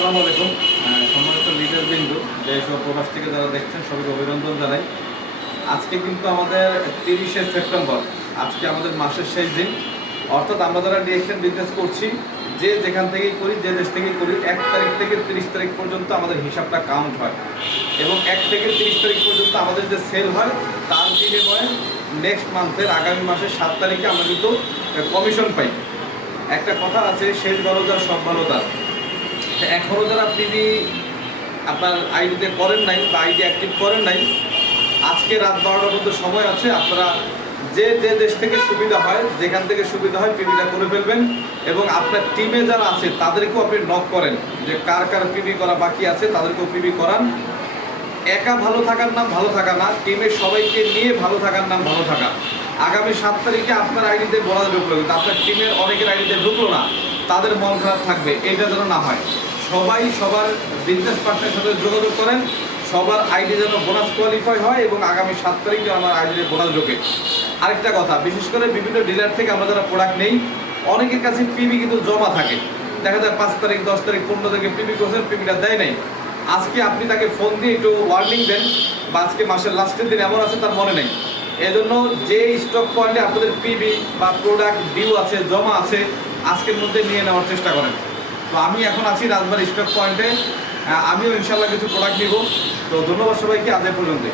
আসসালামু আলাইকুম। সম্মানিত লিডার বিন্দু দেশ ও প্রবাস থেকে যারা দেখছেন, সবাইকে অভিনন্দন জানাই। আজকে কিন্তু আমাদের তিরিশে সেপ্টেম্বর, আজকে আমাদের মাসের শেষ দিন। অর্থাৎ আমরা যারা ডিএক্সএন বিজনেস করছি, যে যেখান থেকেই করি, যে দেশ থেকেই করি, এক তারিখ থেকে তিরিশ তারিখ পর্যন্ত আমাদের হিসাবটা কাউন্ট হয়। এবং এক থেকে তিরিশ তারিখ পর্যন্ত আমাদের যে সেল হয়, তার বিনিময়ে নেক্সট মান্থের আগামী মাসের সাত তারিখে আমরা কিন্তু কমিশন পাই। একটা কথা আছে শেষ ভালো যার সব ভালো তার। এখনও যারা পিবি আপনার আইডিতে করেন নাই বা আইডি অ্যাক্টিভ করেন নাই, আজকে রাত বারোটার মধ্যে সময় আছে, আপনারা যে যে দেশ থেকে সুবিধা হয়, যেখান থেকে সুবিধা হয় পিবিটা করে ফেলবেন এবং আপনার টিমে যারা আছে, তাদেরকেও আপনি নক করেন যে কার কার পিবি করা বাকি আছে, তাদেরকেও পিবি করান। একা ভালো থাকার নাম ভালো থাকা না টিমের সবাইকে নিয়ে ভালো থাকার নাম ভালো থাকা। আগামী সাত তারিখে আপনার আইডিতে বলা ঢুকলো কিন্তু আপনার টিমের অনেকের আইডিতে ঢুকলো না, তাদের মন খারাপ থাকবে, এটা যেন না হয়। সবাই সবার বিজনেস পার্টনারের সাথে যোগাযোগ করেন। সবার আইডি যেন বোনাস কোয়ালিফাই হয় এবং আগামী সাত তারিখ যেন আমার আইডিতে বোনাস ঢোকে। আরেকটা কথা, বিশেষ করে বিভিন্ন ডিলার থেকে আমরা যারা প্রোডাক্ট নেই, অনেকের কাছে পিবি কিন্তু জমা থাকে। দেখা যায় পাঁচ তারিখ, দশ তারিখ, পনেরো তারিখে পিবি করছেন পিবিটা দেয় নাই। আজকে আপনি তাকে ফোন দিয়ে একটু ওয়ার্নিং দেন বা আজকে মাসের লাস্টের দিন এমন আছে তার মনে নেই। এজন্য যে স্টক পয়েন্টে আপনাদের পিবি বা প্রোডাক্ট ডিউ আছে, জমা আছে, আজকের মধ্যে নিয়ে নেওয়ার চেষ্টা করেন। তো আমি এখন আছি রাজবাড়ি স্টক পয়েন্টে। আমিও ইনশাল্লাহ কিছু প্রোডাক্ট নিব। তো ধন্যবাদ সবাইকে আজ পর্যন্ত